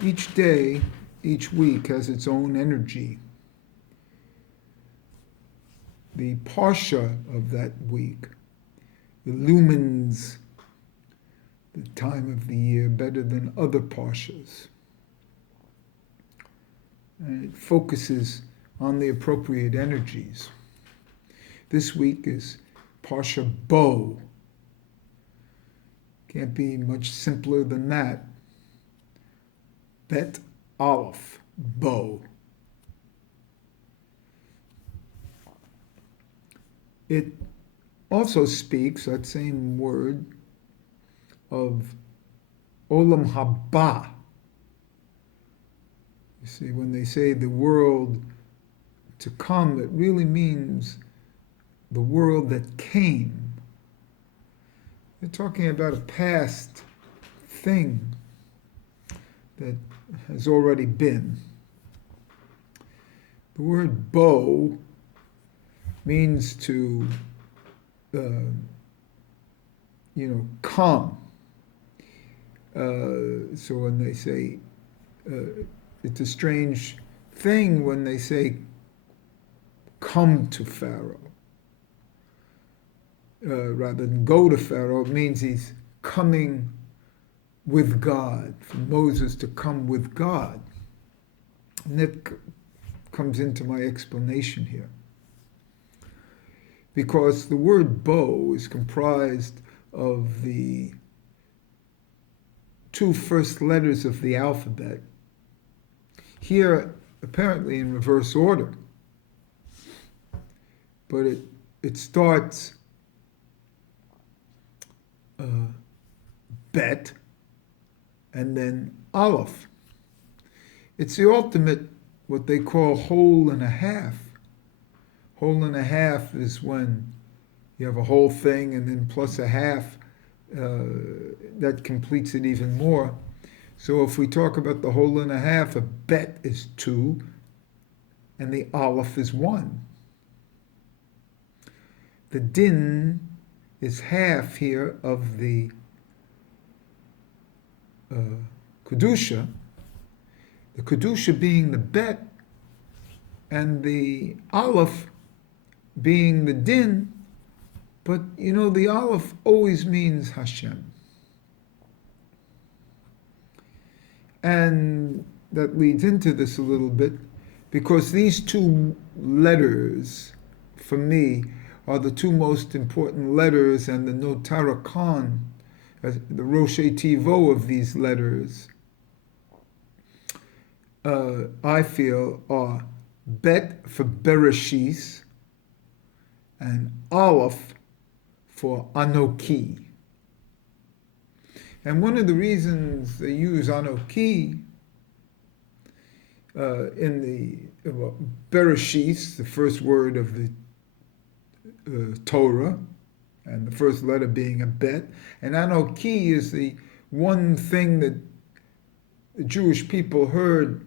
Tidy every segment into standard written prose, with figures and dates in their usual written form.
Each day, each week has its own energy. The Parsha of that week illumines the time of the year better than other Parshas. And it focuses on the appropriate energies. This week is Parsha Bo. Can't be much simpler than that. Bet Aleph, Bo. It also speaks, that same word, of Olam Haba. You see, when they say the world to come, it really means the world that came. They're talking about a past thing that has already been. The word bo means to, come. So when they say, it's a strange thing when they say, come to Pharaoh. Rather than go to Pharaoh, it means he's coming with God, for Moses to come with God. And that comes into my explanation here. Because the word bo is comprised of the two first letters of the alphabet, here apparently in reverse order. But it starts bet and then aleph. It's the ultimate, what they call whole and a half. Whole and a half is when you have a whole thing and then plus a half, that completes it even more. So if we talk about the whole and a half, a bet is 2 and the aleph is 1. The din is half here of the kedusha. The kedusha being the bet, and the aleph being the din. But the aleph always means Hashem, and that leads into this a little bit, because these two letters, for me, are the two most important letters, and the Notarakan, the Rosh Tivo of these letters, I feel are Bet for Bereshis and Aleph for Anoki. And one of the reasons they use Anoki in the Bereshis, the first word of the Torah, and the first letter being a bet, and Anoki is the one thing that the Jewish people heard,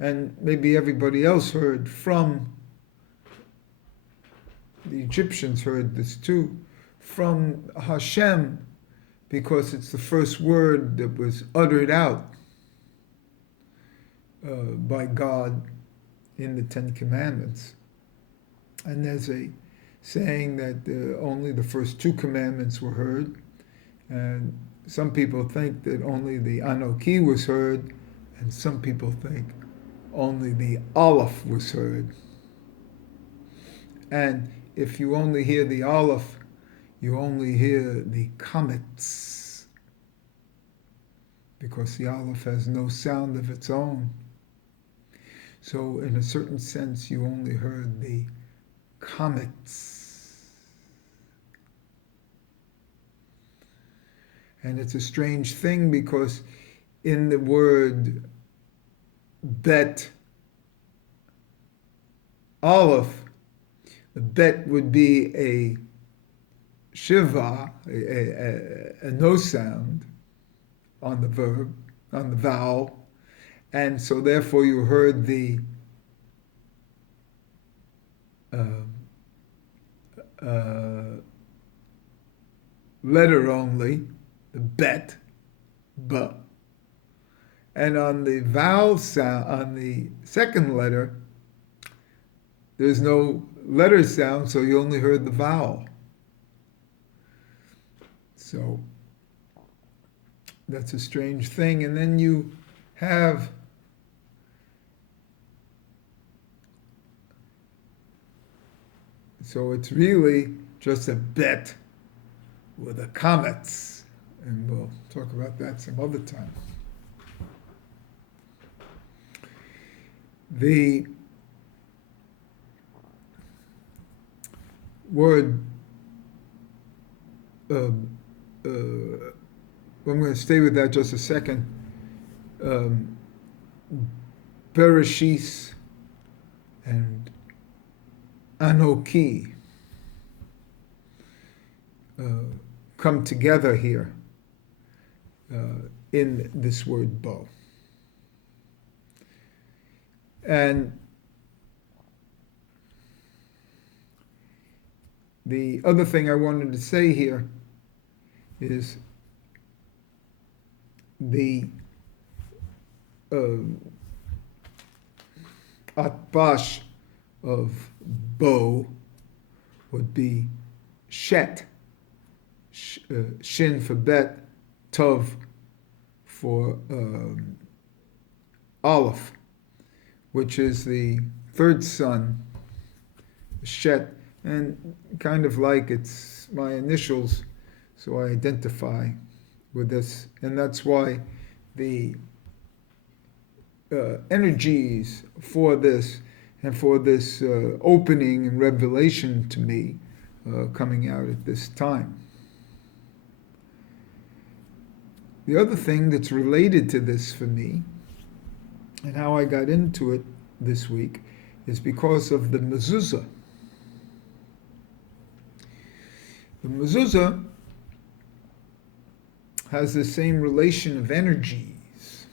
and maybe everybody else heard from, the Egyptians heard this too, from Hashem, because it's the first word that was uttered out by God in the Ten Commandments. And there's a saying that only the first 2 commandments were heard, and some people think that only the Anoki was heard, and some people think only the Aleph was heard. And if you only hear the Aleph, you only hear the comets, because the Aleph has no sound of its own. So in a certain sense, you only heard the comets. And it's a strange thing, because in the word bet aleph, the bet would be a shiva, a no sound on the verb, on the vowel, and so therefore you heard the letter only, the bet, B. And on the vowel sound, on the second letter, there's no letter sound, so you only heard the vowel. So that's a strange thing. And then you have so it's really just a bet with the comets. And we'll talk about that some other time. The word, I'm going to stay with that just a second. Bereshis and Anoki come together here in this word bo. And the other thing I wanted to say here is the atbash of bo would be shet, shin for bet, tov for aleph, which is the third son, shet, and kind of like it's my initials, so I identify with this, and that's why the energies for this and for this opening and revelation to me coming out at this time. The other thing that's related to this for me and how I got into it this week is because of the mezuzah. The mezuzah has the same relation of energies,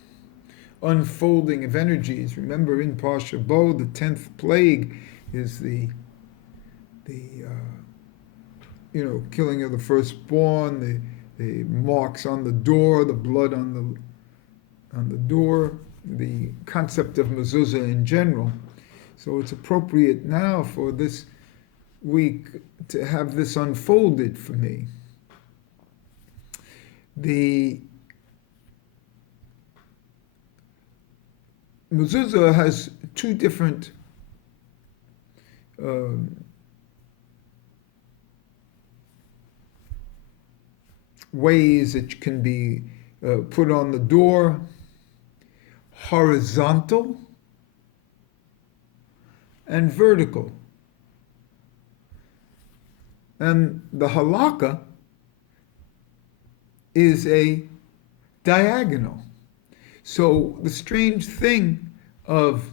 unfolding of energies. Remember in Parsha Bo, the 10th plague is the killing of the firstborn, the marks on the door, the blood on the door, the concept of mezuzah in general. So it's appropriate now for this week to have this unfolded for me. The mezuzah has two different ways it can be put on the door: horizontal and vertical. And the halakha is a diagonal. So the strange thing of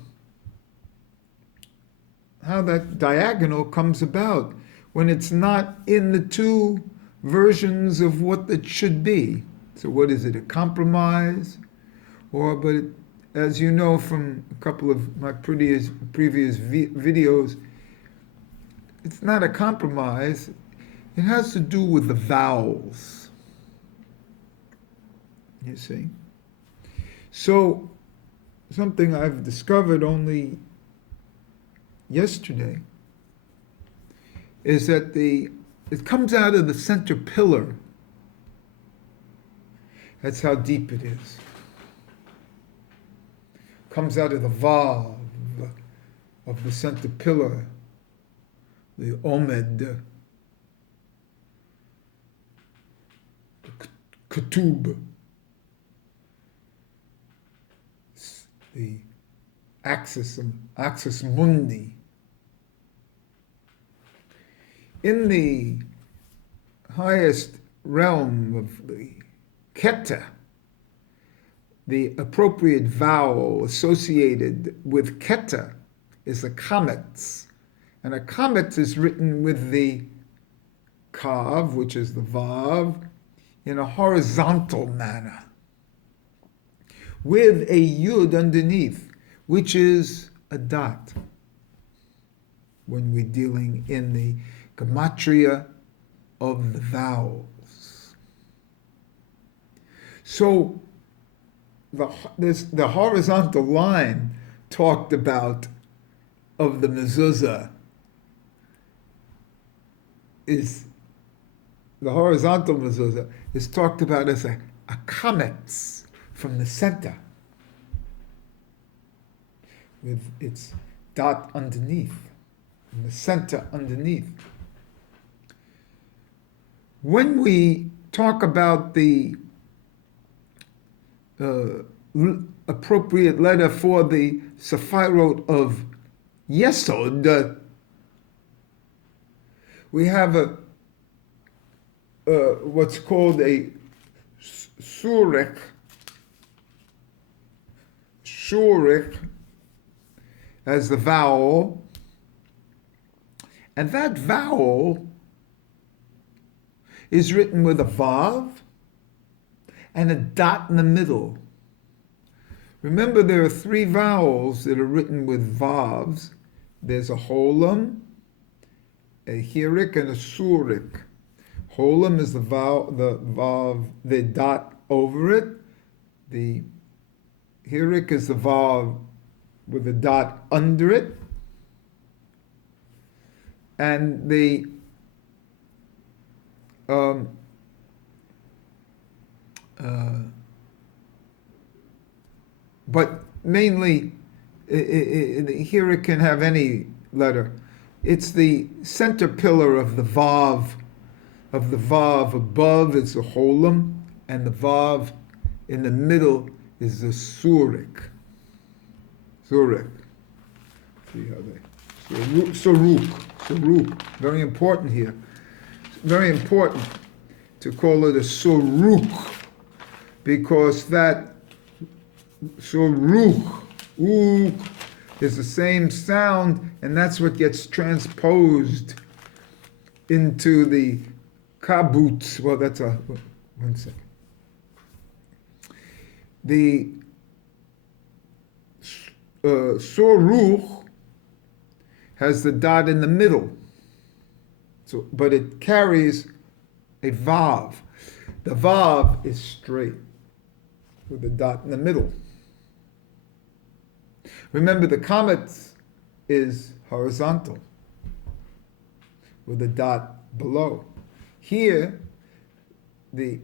how that diagonal comes about when it's not in the two versions of what it should be. So what is it, a compromise? But as you know from a couple of my previous videos, it's not a compromise. It has to do with the vowels. You see? So, something I've discovered only yesterday is that it comes out of the center pillar. That's how deep it is. Comes out of the vav of the center pillar, the omed, the ketub, the axis mundi. In the highest realm of the keta, the appropriate vowel associated with keta is a kametz. And a kametz is written with the kav, which is the vav, in a horizontal manner, with a yud underneath, which is a dot, when we're dealing in the gematria of the vowels. So the horizontal line talked about of the mezuzah is the horizontal mezuzah is talked about as a comet from the center with its dot underneath, in the center underneath. When we talk about the appropriate letter for the Sephirot of Yesod, we have what's called a Shurek as the vowel, and that vowel is written with a vav and a dot in the middle. Remember, there are three vowels that are written with vavs. There's a holam, a hirik, and a surik. Holam is the vav, the dot over it. The hirik is the vav with a dot under it. And the but mainly, here it can have any letter. It's the center pillar of the vav above is the holam, and the vav in the middle is the surik. See how they suruk. Very important here. Very important to call it a suruk, because that suruk is the same sound, and that's what gets transposed into the kabut. Well, that's a, one second. The suruk has the dot in the middle, so, but it carries a vav. The vav is straight with a dot in the middle. Remember, the comet is horizontal with a dot below. Here, the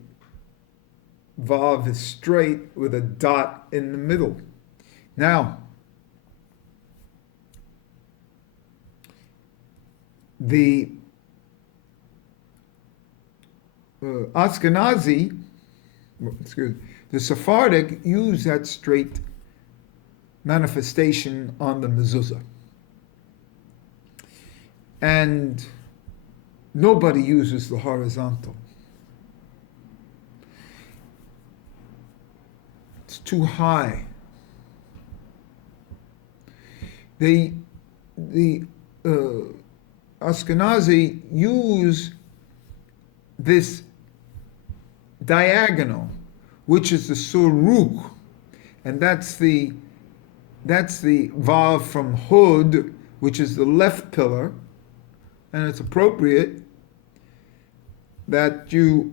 vav is straight with a dot in the middle. Now, the Ashkenazi, the Sephardic use that straight manifestation on the mezuzah. And nobody uses the horizontal. It's too high. The Ashkenazi use this diagonal, which is the suruk, and that's the vav from hud, which is the left pillar, and it's appropriate that you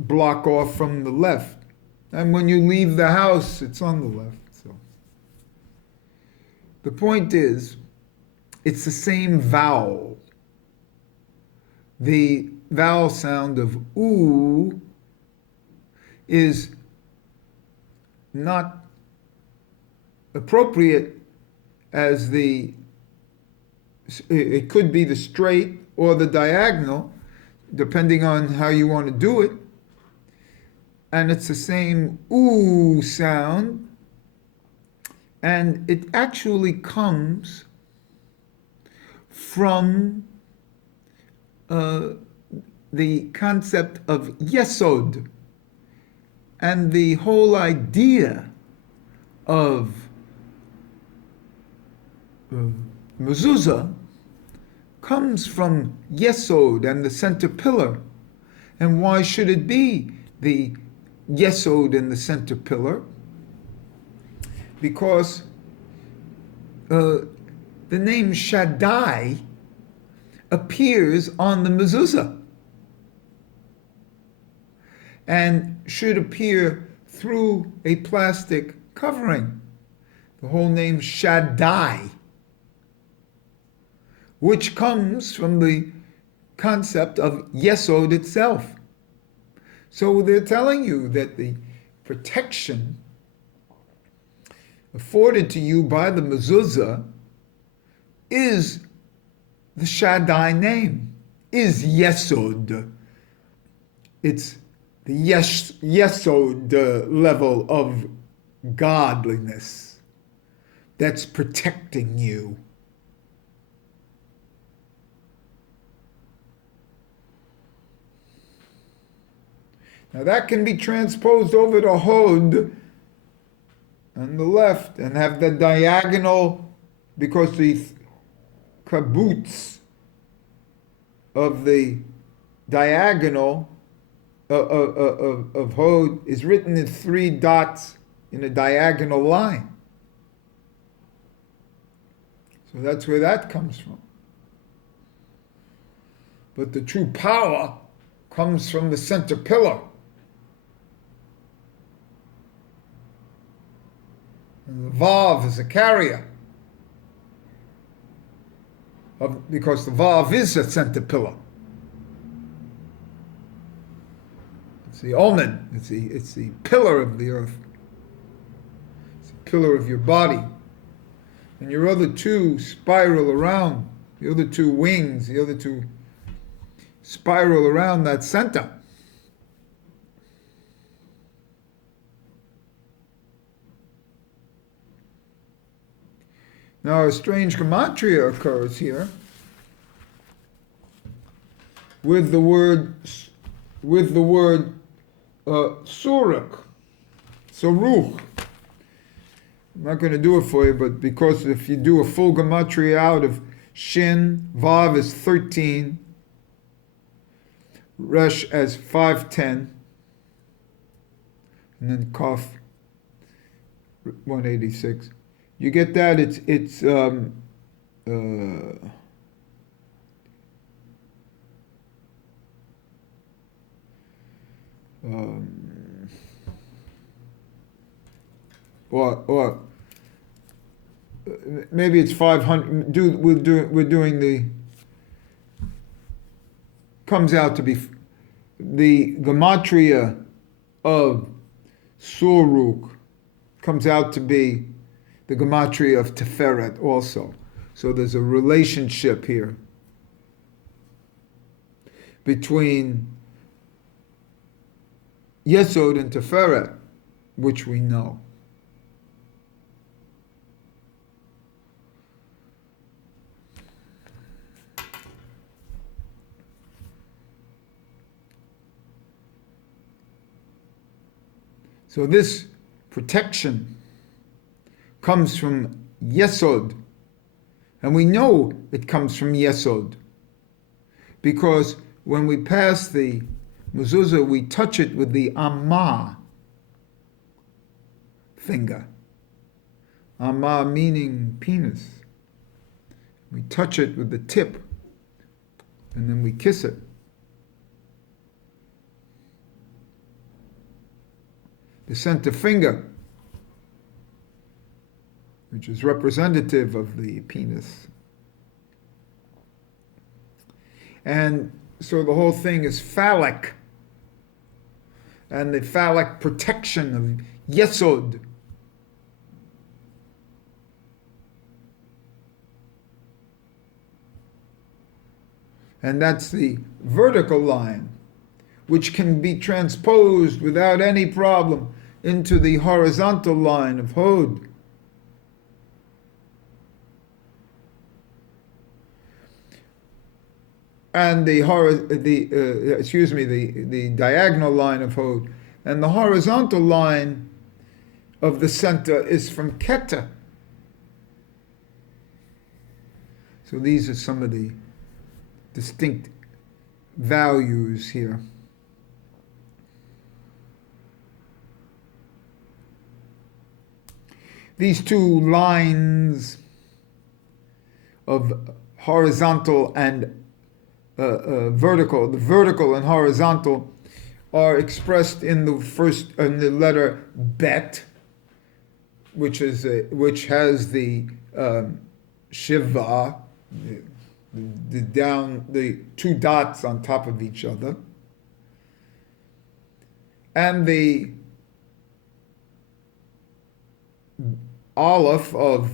block off from the left, and when you leave the house, it's on the left. So the point is, it's the same vowel. The vowel sound of oo is not appropriate as it could be the straight or the diagonal, depending on how you want to do it. And it's the same oo sound, and it actually comes from the concept of yesod, and the whole idea of mezuzah comes from yesod and the center pillar. And why should it be the yesod in the center pillar? Because the name Shaddai appears on the mezuzah. and should appear through a plastic covering. The whole name Shaddai, which comes from the concept of Yesod itself. So they're telling you that the protection afforded to you by the mezuzah is the Shaddai name, is Yesod. It's the Yesod level of godliness that's protecting you. Now that can be transposed over to Hod on the left and have the diagonal, because the kibbutz of the diagonal of Hod is written in 3 dots in a diagonal line. So that's where that comes from. But the true power comes from the center pillar. And the Vav is a carrier, because the Vav is a center pillar. It's the Omen, it's the pillar of the earth. It's the pillar of your body. And your other 2 spiral around, the other 2 wings, the other 2 spiral around that center. Now a strange gematria occurs here with the word suruk, saruch. I'm not going to do it for you, but because if you do a full gematria out of Shin, Vav is 13, Resh as 510, and then Kaf 186. You get that? It's or maybe it's 500. We're doing the, comes out to be the gematria of Suruk comes out to be the gematria of Teferet also. So there's a relationship here between Yesod and Teferet, which we know. So this protection comes from Yesod, and we know it comes from Yesod because when we pass the mezuzah, we touch it with the Amma finger. Amma meaning penis. We touch it with the tip, and then we kiss it. The center finger, which is representative of the penis. And so the whole thing is phallic, and the phallic protection of Yesod. And that's the vertical line, which can be transposed without any problem into the horizontal line of Hod. And the diagonal line of Hod, and the horizontal line of the center is from Keter. So these are some of the distinct values here. These 2 lines of horizontal and vertical, the vertical and horizontal are expressed in the letter bet, which has the shiva, the two dots on top of each other, and the aleph of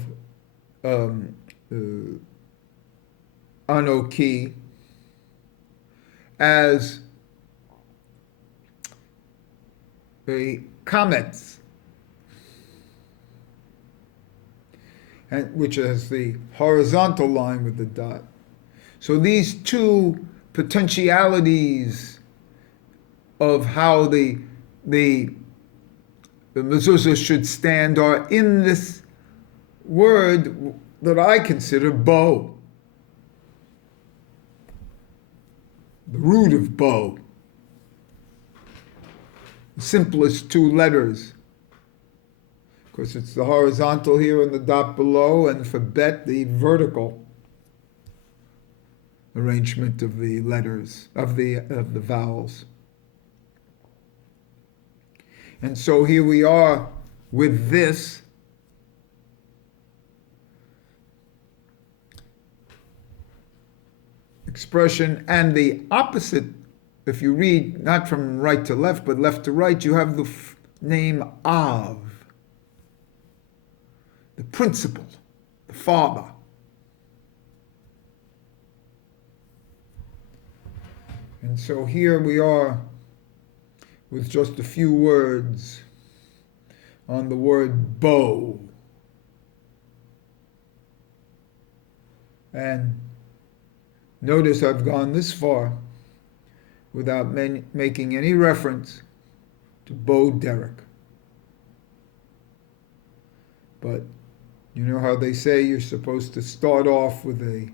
Anoki as a kametz, and which is the horizontal line with the dot. So these two potentialities of how the mezuzah should stand are in this word that I consider bo, the root of bo, the simplest two letters. Of course, it's the horizontal here and the dot below, and for bet, the vertical arrangement of the letters, of the vowels. And so here we are with this expression, and the opposite, if you read not from right to left, but left to right, you have the name Av, the principal, the father. And so here we are with just a few words on the word bo. And notice I've gone this far without making any reference to Bo Derek. But you know how they say you're supposed to start off with a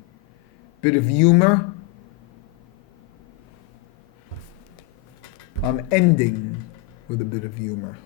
bit of humor? I'm ending with a bit of humor.